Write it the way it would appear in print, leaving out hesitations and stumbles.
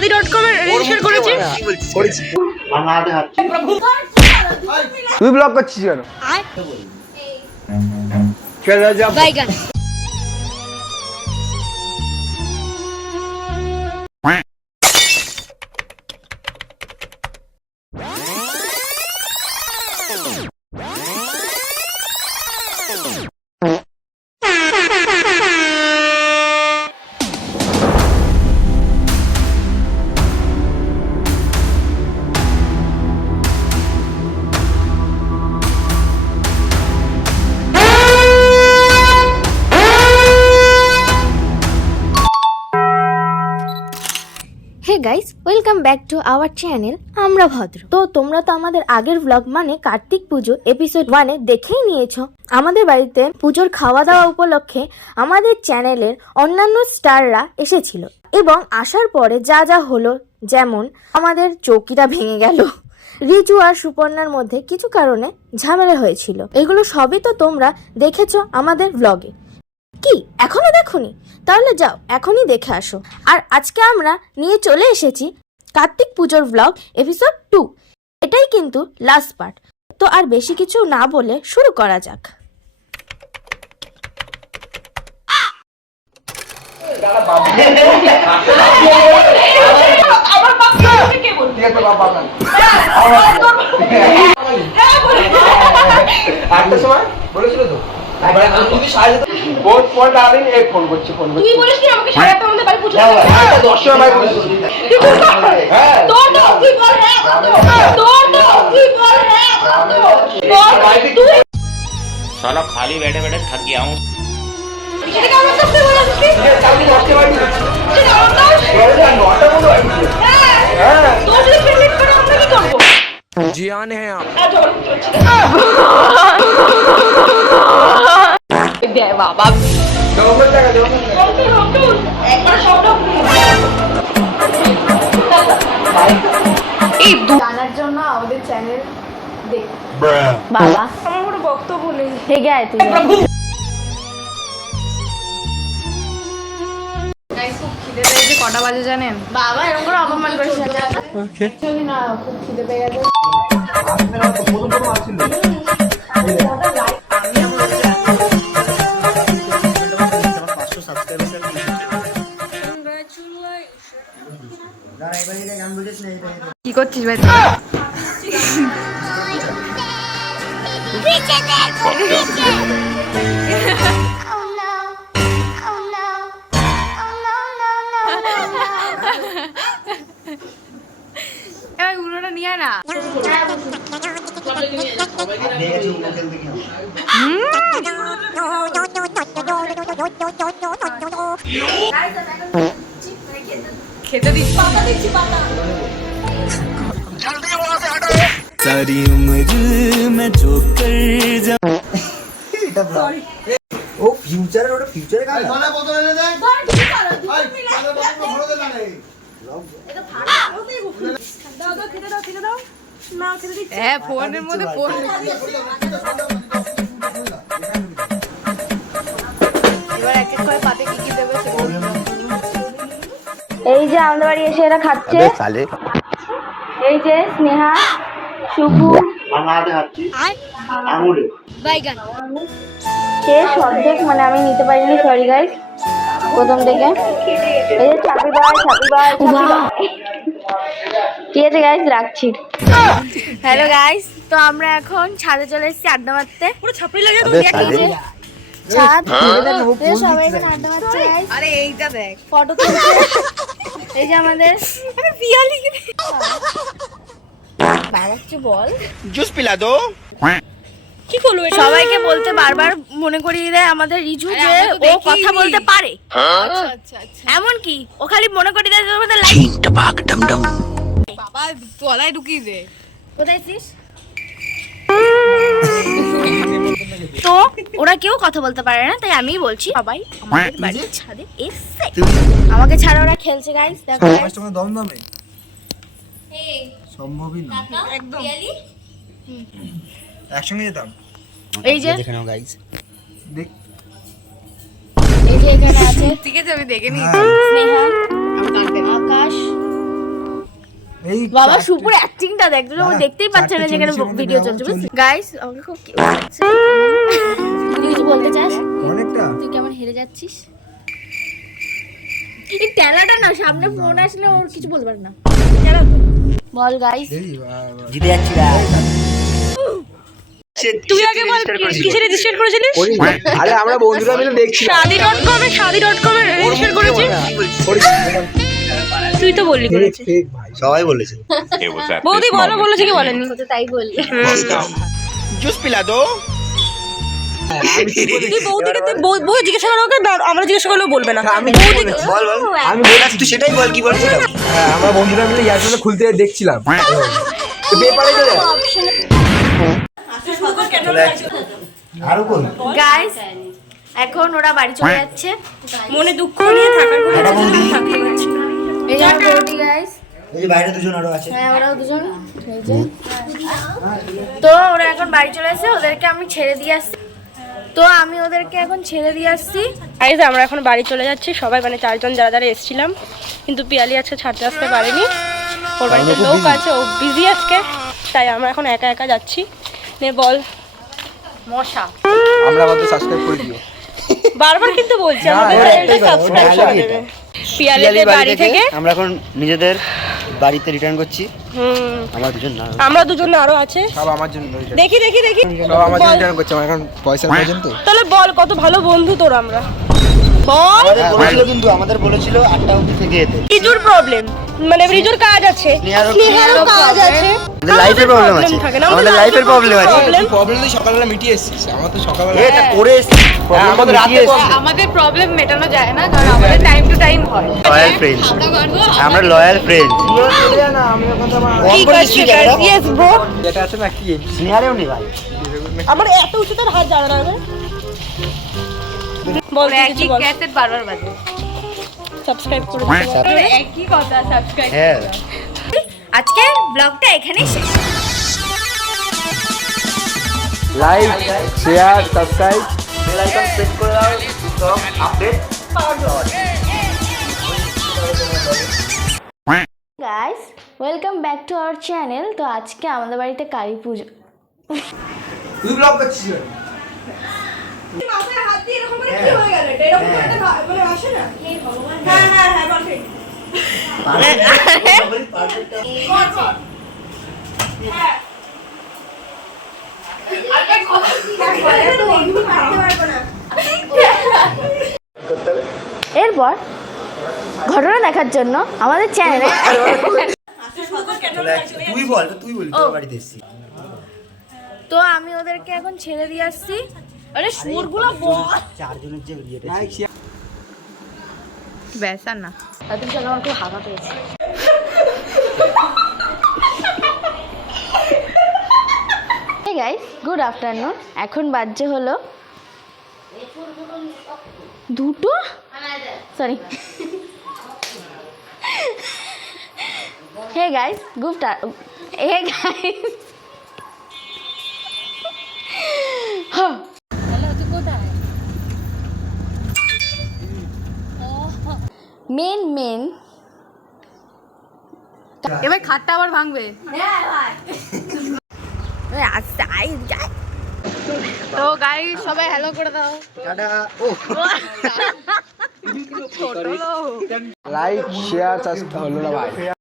shaadi.com এ register করেছি। তুই blog করছিস কেন? চল যা বাইগান hey guys, welcome back to our channel আমরা ভদ্র। তো তোমরা তো আমাদের আগের ব্লগ মানে কার্তিক পুজো এপিসোড 1 দেখেই নিয়েছো। আমাদের বাড়িতে পুজোর খাওয়া দাওয়া উপলক্ষে আমাদের চ্যানেলের অন্যান্য স্টাররা এসেছিল এবং আসার পরে যা যা হলো, যেমন আমাদের চৌকিটা ভেঙে গেল, রিজু আর সুপর্ণার মধ্যে কিছু কারণে ঝামেলা হয়েছিল। এগুলো সবই তো তোমরা দেখেছো আমাদের ব্লগে। কি এখনো দেখোনি? তাহলে যাও এখনই দেখে আসো। আর আজকে আমরা নিয়ে চলে এসেছি কার্তিক পুজোর ব্লগ এপিসোড 2। এটাই কিন্তু লাস্ট পার্ট। তো আর বেশি কিছু না বলে শুরু করা যাক। একটা সময় বলেছিল তো তুমি সাড়ে ফোন ডালিং এই ফোন করছি ফোন করছি তুই বলিস কি আমাকে 7:30 আমাদের বাড়ি পৌঁছে হ্যাঁ 10 ভাই বলেছিস হ্যাঁ তোর তো কি বল রে তোর তো কি বল রে তুই साला खाली बैठे बैठे थक गया हूँ। সেটা কেমন করতে বলেছিস কি চাবি নষ্ট হয়ে গেছে সেটা আমার নটা বন্ধ হয়ে গেছে হ্যাঁ তোর যদি পেমেন্ট করে আমরা কি করব জিয়ান হ্যাঁ আপ দে বাবা ডবল টাকা দেবো একবার শব্দ এই জানার জন্য আমাদের চ্যানেল দেখ বাবা আমার কোনো বক্তব্য নেই হেগে আয় তুই। খিদে পেয়েছে কটা বাজে জানেন বাবা এরকম করে অপমান করিস না। চলি না, খুব খিদে পেয়ে গেছে। কি করছিস ভাই উড়োটা নিয়ে না খেতে দিচ্ছি পাতা দিচ্ছি পাতা सारी उम्र मैं जो कर जा ও ফিউচারের ওটা ফিউচারে গান না বল কিছু করো দুটো মিলে দাও দাও খেতে দাও না খেতে দিচ্ছি হ্যাঁ ফোনের মধ্যে ফোন এবার এক এক করে পাতে কি কি দেবে সেগুলো এই যে আমাদের বাড়ি এসে এরা খাচ্ছে। এই যে স্নেহা, শুভু, বাংলাতে হাঁটছি আঙুলে বাইগান শেষ অর্ধেক, মানে আমি নিতে পারিনি, সরি গাইস প্রথম থেকে। এই যে ছাপি বাই ঠিক আছে গাইস, রাখছি। হ্যালো গাইস, তো আমরা এখন ছাদে চলে এসেছি আড্ডা মারতে। পুরো ছাপড়ি লাগে তো এই যে ছাদ, সবাই এখানে আড্ডা মারছে গাইস। আরে এইটা দেখ ফটো তুলছে। এই যে আমাদের আরে পিয়ালি বাবা কিছু বল। जूस पिला दो। কি করলো এটা সবাইকে বলতে বারবার মনে করিয়ে দেয় আমাদের রিজু যে ও কথা বলতে পারে। আচ্ছা আচ্ছা আচ্ছা এমন কি ও খালি মনে করিয়ে দেয় তোমাদের লাইক বাবা তলায় ঢুকিয়ে দে কোথায় ছিস? তো ওরা কেউ কথা বলতে পারে না, তাই আমি বলছি সবাই আমাদের বাড়ির ছাদে এসে আমাকে ছাড়া ওরা খেলছে গাইস। দেখো তোমার দমদমে সম্ভবই না একদম একসঙ্গে যেতাম এই যে देखना गाइस দেখ এই যে এখানে আছে ঠিক আছে আমি দেখে নি স্নেহা, আকাশ, এই বাবা সুপুর অ্যাক্টিংটা দেখ, তুই না, দেখতেই পাচ্ছ না যেখানে 4:40 ভিডিও মধ্যে চলছে। দেওয়া গাইস আমাকে খুব কেউ লাগছে। তুই কিছু বলতে চাস? অনেকটা তুই কেমন হেরে যাচ্ছিস? এই টেলাটা না সামনে ফোন আসলে ওর কিছু বলতে পারে না। টেলা তো। বল গাইস। এই বাবা। জিতে যাচ্ছি রা তুই আগে বল কিসে রেজিস্টার করেছিলিস? আরে আমরা বন্ধুরা মিলে দেখছি শাদি.com এ রেজিস্টার করেছিস? তুই তো বললি করেছিস। ফেক ভাই সবাই বলেছে বৌদি বলো বলেছে কি বলেনি? তো তাই বললি। जूस पिला दो তুই বৌদিকে তুই বউ জিজ্ঞাসা করো ওকে, আমরা জিজ্ঞাসা করলেও বলবে না। আমি বৌদি বল বল আমি বলেছি তুই সেটাই বল কি বলছিস হ্যাঁ আমরা বন্ধুরা মিলে ইয়ারফোনটা খুলতে দেখছিলাম তো পেপারে গেলে আরো কোন গাইস এখন ওরা বাড়ি চলে যাচ্ছে। মনে দুঃখ নিয়ে থাকার কোনো টাটা বৌদি। থাকতে পারছি না। এই যে বৌদি গাইস। এই যে বাইরে দুজন আরো আছে হ্যাঁ ওরাও দুজন। এই যে। তো ওরা এখন বাড়ি চলে আসছে, ওদেরকে আমি ছেড়ে দিয়ে আসছি। তো আমি ওদেরকে এখন ছেড়ে দিয়ে আসছি। গাইস আমরা এখন বাড়ি চলে যাচ্ছি সবাই, মানে 4 জন যারা যারা এসেছিলাম, কিন্তু পিয়ালি আজকে ছাড়তে আসতে পারেনি, ওর বাড়িতে লোক আছে, ও বিজি আজকে, তাই আমরা এখন একা একা যাচ্ছি। নে বল মশা। আমরা আমাদের সাবস্ক্রাইব করে দিও বারবার কিন্তু বলছি আমাদের চ্যানেলটা সাবস্ক্রাইব করে দেবে। পিয়ালিদের বাড়ি থেকে আমরা এখন নিজেদের বাড়িতে রিটার্ন করছি। আমরা দুজন না, আমরা দুজন আরো আছে। সব আমার জন্য দেখি দেখি দেখি সব আমার জন্য বল। রিটার্ন করছে আমার এখন পয়সা পর্যন্ত তাহলে বল কত ভালো বন্ধু তোর আমরা, বল। আমাদের বলেছিল কিন্তু আমাদের বলেছিল 8টা অবধি থেকে যেতে। রিজুর প্রবলেম, মানে রিজুর কাজ আছে, স্নেহারও কাজ আছে, আমাদের লাইফের প্রবলেম আছে, থাকে না, আমাদের লাইফের প্রবলেম আছে। প্রবলেম তো সকালবেলা মিটিয়ে এসেছিস আমার তো সকালবেলা এটা করে আমাদের রাতে আমাদের প্রবলেম মেটানো যায় না, কারণ আমাদের টাইম টু টাইম হয়। লয়াল ফ্রেন্ড, আমরা লয়াল ফ্রেন্ড। কি করছিস ইয়েস ব্রো। যেটা আছে না কি স্নেহারেও নেই ভাই, আমার এত উঁচুতে হাত যাবে না রে। বল তুই কিছু বল। ক্যাসেট বারবার বাজে। সাবস্ক্রাইব করে দিতে একই কথা, সাবস্ক্রাইব। হ্যাঁ আজকে ব্লগটা এখানেই শেষ। Like share subscribe bell icon press করে দাও, সব update guys welcome back to our channel. তো আজকে আমাদের বাড়িতে কালী পুজো। তুই ব্লগ করছিস মাথায় হাত দিয়ে এরকম করে কি হয়ে গেল? এটা এরকম করে মানে আসে না? হ্যাঁ হ্যাঁ হ্যাঁ পারফেক্ট। হ্যাঁ আরে কথা কি বলে তো বন্ধু পারতে পারবো না। এরপর ঘটনা দেখার জন্য আমাদের চ্যানেলে তুই বল তুই বলি তোর বাড়িতে এসেছি তো আমি ওদেরকে এখন ছেড়ে দিয়ে আসছি। আরে সুরগুলো বল। 4 জনের যে ইয়েটা ব্যাস আর না। তাদের জন্য আমার খুব হাওয়া পেয়েছে। Hey guys good afternoon. এখন বাজে হলো 2টো, sorry. Hey guys good, hey guys মেন এবার খাটটা আবার ভাঙবে। তো গাইস সবাই হ্যালো করে দাও। টাটা। ও লাইক শেয়ার সাবস্ক্রাইব হলো না ভাই।